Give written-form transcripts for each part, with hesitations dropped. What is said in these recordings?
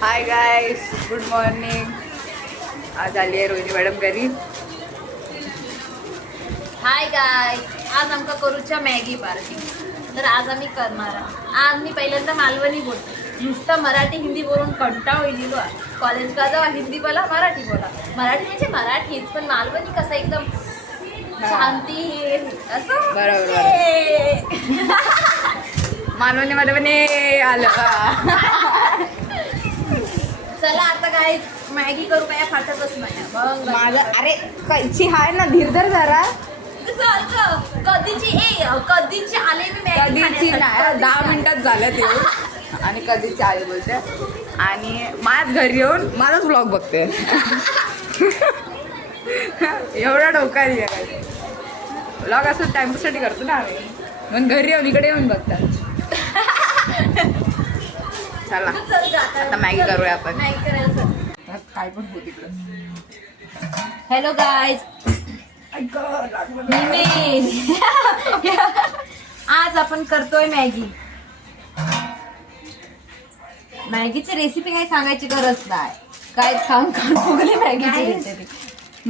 Hi guys, good morning. आज आली आहे रोहिणी मॅडम घरी. हाय गाय, आज आमका करूच्या मॅगी पार्टी. तर आज आम्ही करणार. आज मी पहिल्यांदा मालवणी बोलते. नुसतं मराठी हिंदी बोलून कंटाळ गेलो. कॉलेजला जावा हिंदी बोला, मराठी बोला. मराठी म्हणजे मराठीच, पण मालवणी कसं एकदम शांती असं. बरोबर. मालवणीमध्ये पण आलं. चला आता काय मॅगी करू काय फाटतच नाही मग माझं. अरे कैची हाय ना, धीरधर जरा. कधीची आले मी मॅगी कधीची नाही, 10 मिनिटात झालं ते. आणि कधीची आले बोलते. आणि माझ्याच घरी येऊन माझाच व्लॉग बघते. एवढा डोका दिला काय व्लॉग असं टाइमपाससाठी करतो ना आम्ही, मग घरी येऊन इकडे येऊन बघतात. चला आता मॅगी करूया आपण. मॅगी करायचं काय पण होत इकडं. हॅलो गाईज, आज आपण करतोय मॅगी. मॅगीची रेसिपी काही सांगायची गरज नाही. काय खाऊन फुगली मॅगीची रेसिपी.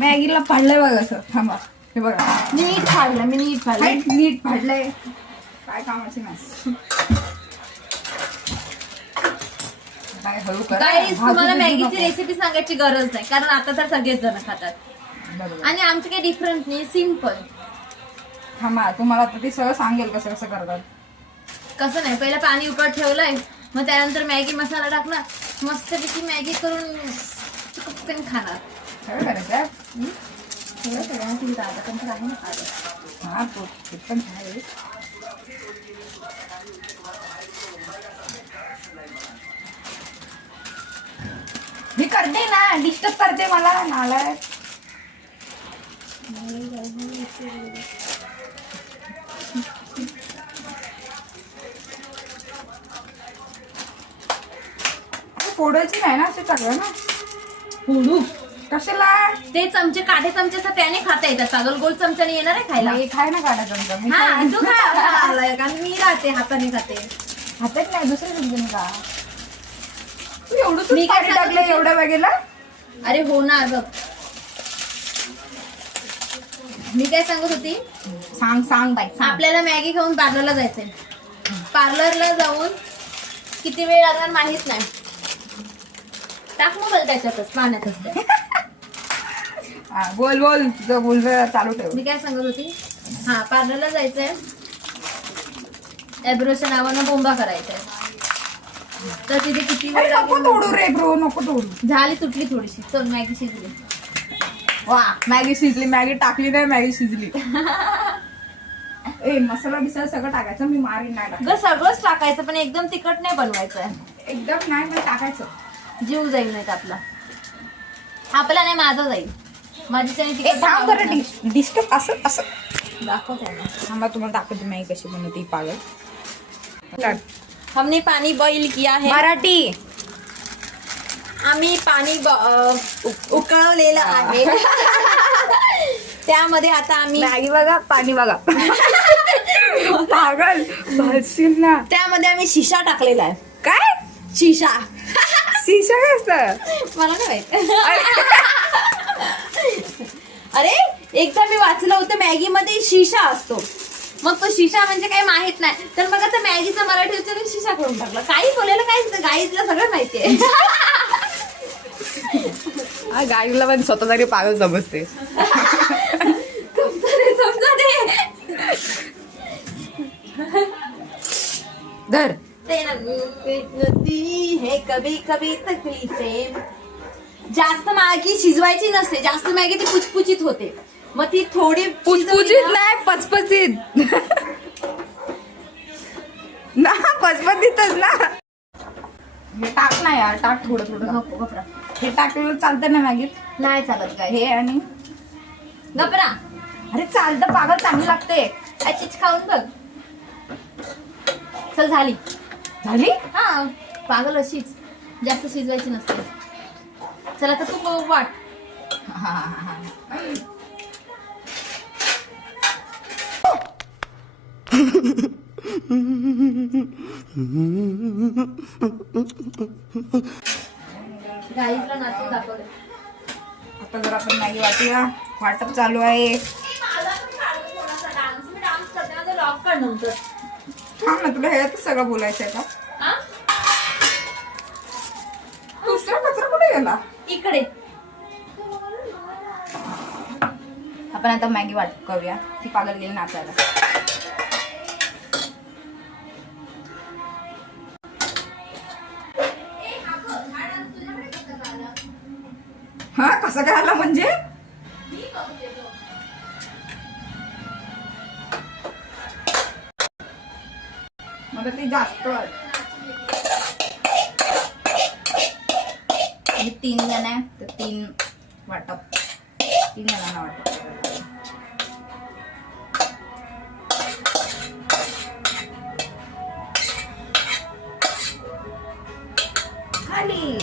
मॅगीला पाडलंय बघ असं. थांबा, हे बघा नीट फाडलं मी, नीट फाडलं. नीट फाडलंय. काय कामाची नाही. गाईज, तुम्हाला मॅगीची रेसिपी सांगायची गरज नाही, कारण आता तर सगळेच जण खातात. आणि आमचं काही डिफरंट नाही, सिम्पल. थांबा, तुम्हाला आता ते सगळं सांगेल कसं कसं करतात. कसं नाही, पहिलं पाणी उकळत ठेवलंय, मग त्यानंतर मॅगी मसाला टाकला, मस्तपैकी मॅगी करून खाणार. सगळं करायचं सगळं सगळ्यांना दादा पण तर आहे ना. हा, तो पण आहे. मी करते ना, डिस्टर्ब करते मला नालाय. फोडायची नाही ना, असे टाकलं ना. फोडू कशाला? ते चमचे, काढे चमचे असतात त्याने खाता येतात. चांगल गोल चमच्याने येणार आहे खायला. खाय ना काढा चमचा. हा, तू खा. कारण मी राहते हाताने खाते. हातात नाही, दुसऱ्या चमच्याने का. तू एवढं मी काय पाणी टाकलं एवढ्या बॅगेला? अरे हो ना. बघ, मी काय सांगत होती, सांग बाई. आपल्याला मॅगी खाऊन पार्लरला जायचंय. पार्लरला जाऊन किती वेळ लागणार माहित नाही. टाक मोबाईल त्याच्यातच, पाण्यातच. बोल तुझं बोल चालू ठेव. मी काय सांगत होती, हा पार्लरला जायचंय. एब्रोच्या नावानं बोंबा करायचंय. तर तिथे किती वेळ नको तोडू रे ब्रो, नको तोडू. झाली, तुटली थोडीशी. चल मॅगी शिजली. वा, मॅगी शिजली. मॅगी टाकली नाही, मॅगी शिजली. ए, मसाला बिसाला सगळं टाकायचं. मी मारीन नाही टाकायचं. सगळंच टाकायचं, पण एकदम तिखट नाही बनवायचं. एकदम नाही पण टाकायचं. जीव जाईल नाही आपला. आपला नाही, माझा जाईल. माझी डिस्टर्ब असं दाखवते ना. थांबा, तुम्हाला दाखवते मॅगी कशी बनवते पागल. हमने पानी बॉईल किया है. मराठी. आम्ही पाणी उकळवलेलं आहे. त्यामध्ये आता आम्ही मॅगी बघा, पाणी बघा. पागल भाजशील ना. त्यामध्ये आम्ही शिशा टाकलेला आहे. काय शिशा? शिशा काय असतं? मला नाही माहित. अरे, एकदा मी वाचलं होतं मॅगी मध्ये शिशा असतो. मग तो शिशा म्हणजे काही माहित नाही, तर मग आता मॅगीचा मराठी उच्चारून शिशा करून टाकला. काही बोलायला काय, गाईजला सगळं माहितीये. गाईला पण स्वतः तरी पागल समजते. समजा धर. हे कभी कभी तकलीफे. जास्त मॅगी शिजवायची नसते. जास्त मॅगी ती पुचपुचित होते. मग ती थोडी पुचपुचित नाही, पचपचीत ना. पचपचीतच ना. हे टाक ना यार, टाक थोडं. गपरा. हे टाकलेलं चालतं ना मॅगीत? नाही चालत काय हे आणि गपरा. अरे चालतं पागल, चांगली लागते. अशीच खाऊन बघ. चल, झाली. हा, पागल अशीच. जास्त शिजवायची नसते. चला तर तू वाट. गाईजला नाचून दाखवलं. आता जर आपण मॅगी वाटूया. वाटप चालू आहे. डान्स करते माझं लॉक काढ नंतर. थांब ना, तुला ह्यातच सगळं बोलायचं आहे का? हा? दुसरा कचरा कुठे गेला? इकडे आपण आता मॅगी वाटप करूया. ती पागल गेली नाचायला. हा, कसं काय आला म्हणजे? मला ती जास्त मी 3 जण आहे तर 3 वाटप. 3 जणांना वाटप. खाली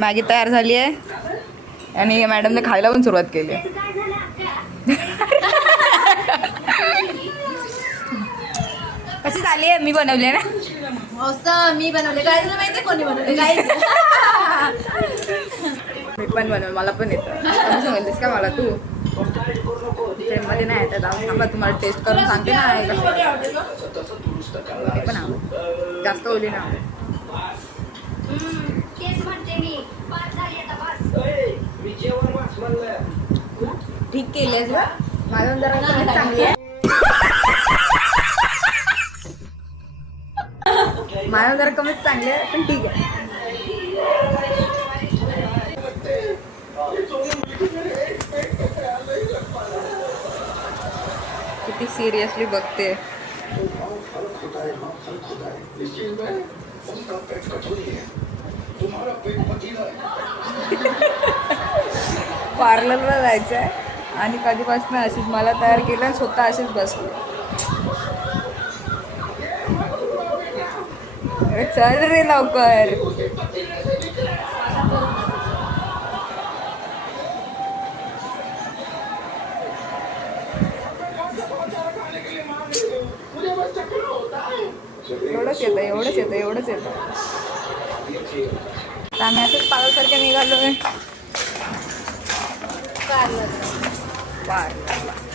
मॅगी तयार झाली आहे आणि मॅडमने खायला पण सुरुवात केली. कशी झाली आहे? मी बनवली आहे ना. असं मी बनवले. गाईजला माहितीये कोणी बनवले? गाईज. मी पण बनवलं. मला पण येतं. सांगितलीस का मला तू? ट्रेनमध्ये नाही येतात. थांबा तुम्हाला टेस्ट करून सांगते ना. आहे कसं ते पण आवड. जास्त ओली ना आवड. ठीक केलीस का? माझं जरा कमीच चांगली आहे. माझं जरा कमीच चांगली आहे पण ठीक आहे. किती सिरियसली बघते. पार्लरला जायचं आहे आणि कधीपासून अशीच मला तयार केलं आणि स्वतः अशीच बसले. चल रे लवकर. एवढंच येतं एवढंच येतं एवढंच येतं. आम्ही असंच पागलसारखे निघालोय पार्लरला.